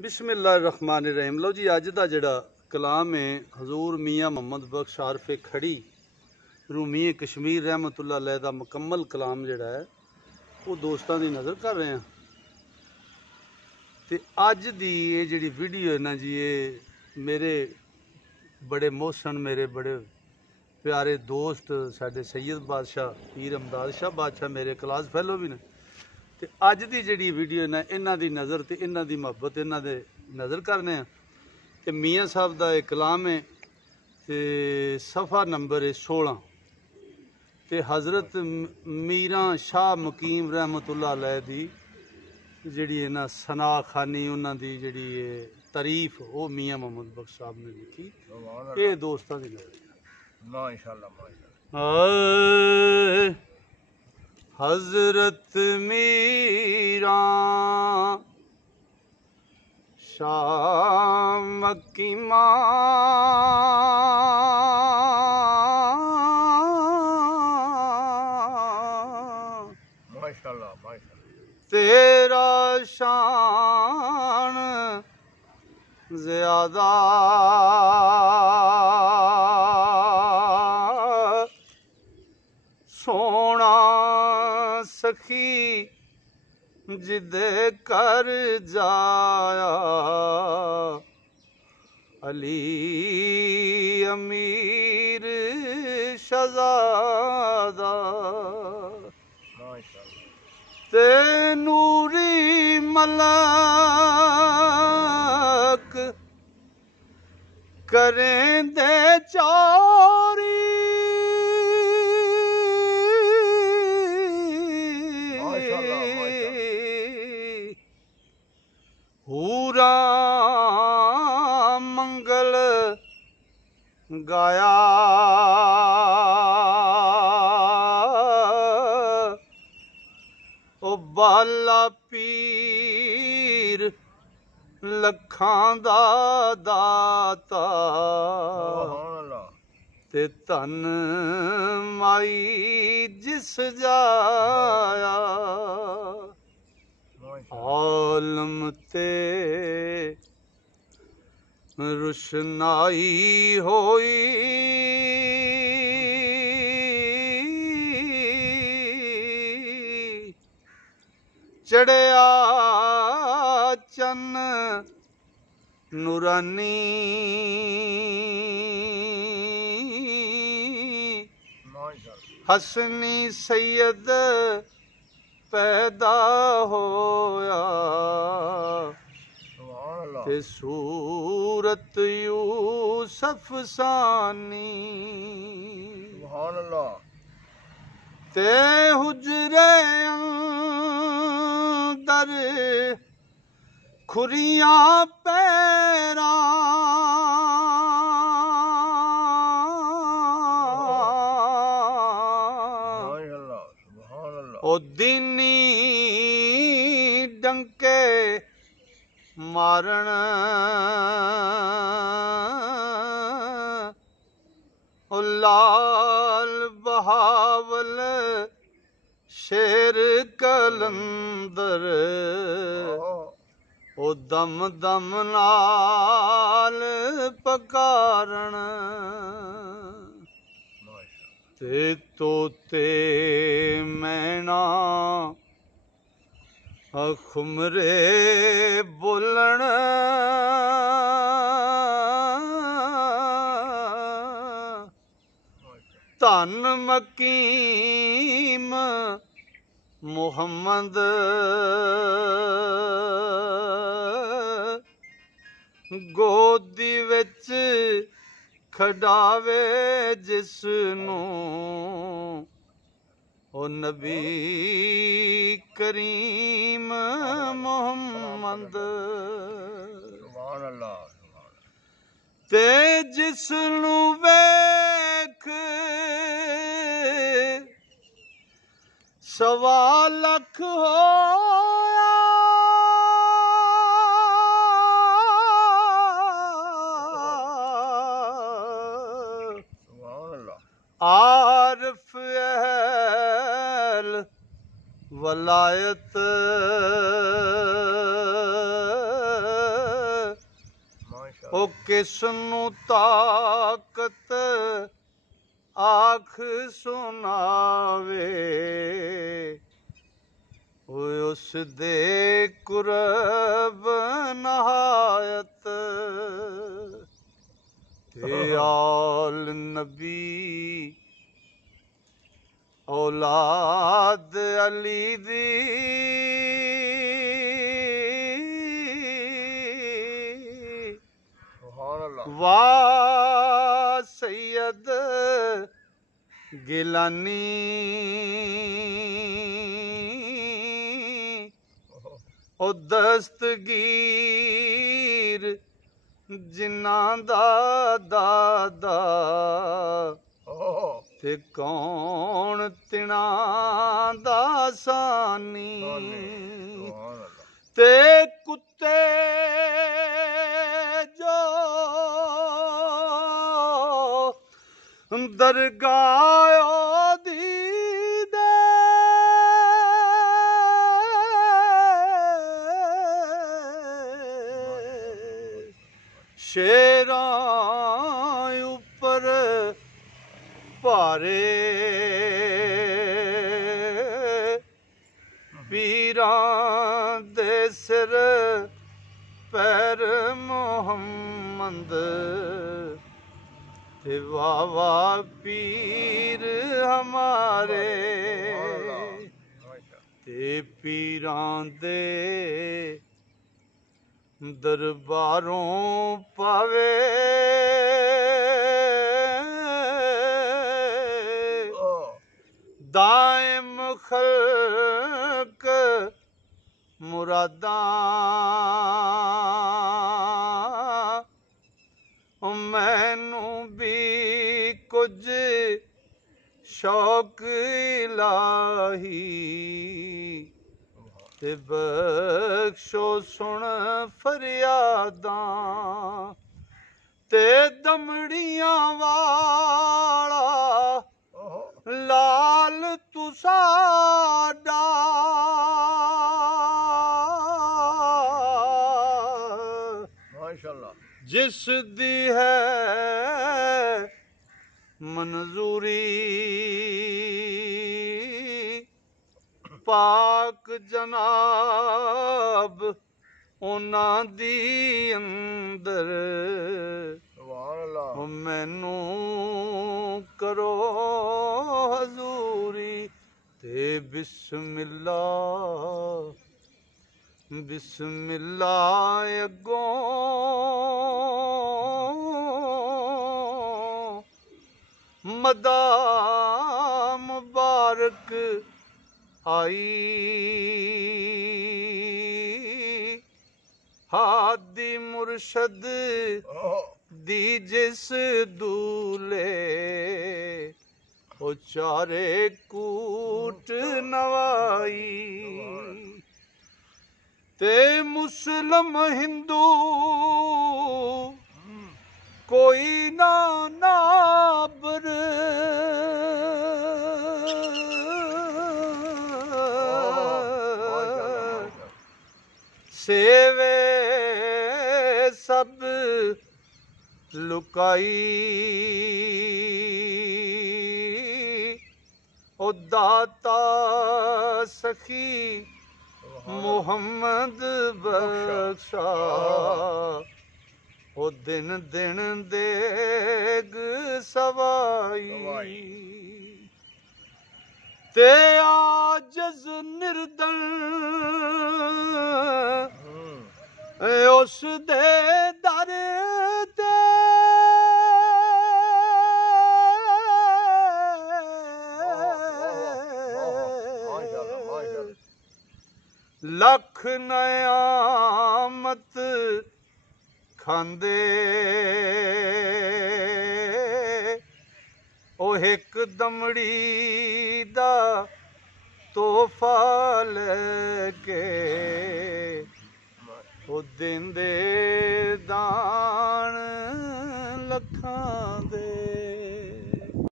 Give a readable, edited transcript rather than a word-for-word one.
बिस्मिल्लाहिर्रहमानिर्रहीम। लो जी, अज का जिहड़ा कलाम है हजूर मियाँ मोहम्मद बख्श आरफे खड़ी रूमी कश्मीर रहमतुल्लाह अलैह दा मुकम्मल कलाम जिहड़ा है वो दोस्तां दी नज़र कर रहे हैं। तो अज दी ये जिहड़ी वीडियो है ना जी, ये मेरे बड़े मोहसन, मेरे बड़े प्यारे दोस्त साडे सैयद बादशाह पीर अमदाद शाह बादशाह मेरे क्लास फैलो भी ने। तो अज की जी वीडियो ना इन्हों की नज़र तो इन्हों की मुहब्बत इन्हों दे नज़र करने। तो मियाँ साहब का एक कलाम है, तो सफ़ा नंबर है 16। तो हज़रत मीरा शाह मुकीम रहमतुल्लाह अलैह दी जिहड़ी है ना सना खानी उन्होंने जी तारीफ वो मियाँ मोहम्मद बख्श साहब ने लिखी। ये दोस्तों की नज़र माशाअल्लाह। हज़रत मीरा शाह मक्की माशाअल्लाह तेरा शान ज़्यादा सोना सखी जिदे कर जाया अली अमीर शहज़ादा। ते नूरी मलक करें दे चोरी हूरा मंगल गाया ओ बाला पीर लखां दा दाता ते धन माई जिस जाया आलम ते रुशनाई होई चढ़िया चन्न नूरानी हसनी सैयद पैदा होया ते सूरत यूसुफ सानी ते हुजरे अंदर खुरियां पैरा ओ दीनी डंके मारण ओ लाल बहावल शेर कलंदर ओ दम दम नाल पकारण ते तोते मैना खुमरे बोलण धन मकीम मुहम्मद गोदी विच खडावे जिसनू ओ नबी करीम मुहम्मद ते जिसनू वेख सवा लख होया आरफ अहल वलायत ਉਹ ਕਿਸ ਨੂੰ ਤਾਕਤ ਆਖ ਸੁਣਾਵੇ, ਉਸ ਦੇ ਕੁਰਬ ਨਹਾਇਤ ਤੇ ਆਲ ਨਬੀ औलाद अली दी वाह सैयद गिलानी ओ दस्तगीर जिन्हां दा दादा ते कौन तिनां दा सानी ते कुत्ते जो दरगाह दी दे शेरां उपर भारे पीरां दे सिर पैर मोहम्मद ते वावा पीर हमारे ते पीरां दे दरबारों पावे दाइम खल्क मुरादां मैनू भी कुछ शौक इलाही ते बख्शो सुन फरियादां ते दमड़ियां वाला लाल तू साडा माशाअल्लाह जिस दी है मंजूरी पाक जनाब उन्हां दी अंदर मैनू करो हजूरी ते बिस्मिल्लाह बिस्मिल्लाह अगों मदा मुबारक आई हादी मुर्शद दी जिस दूले ओ चारे कूट नवाई ते मुस्लिम हिंदू कोई ना नाबर सेवे सब लुकाई ओ दाता सखी मुहम्मद बख्शा ओ दिन दिन देग सवाई ते आजज निर्दल उस दे दर ते लख नयामत खांदे ओ एक दमड़ी दा तोहफा लेके ओ देंदे दान लखां दे।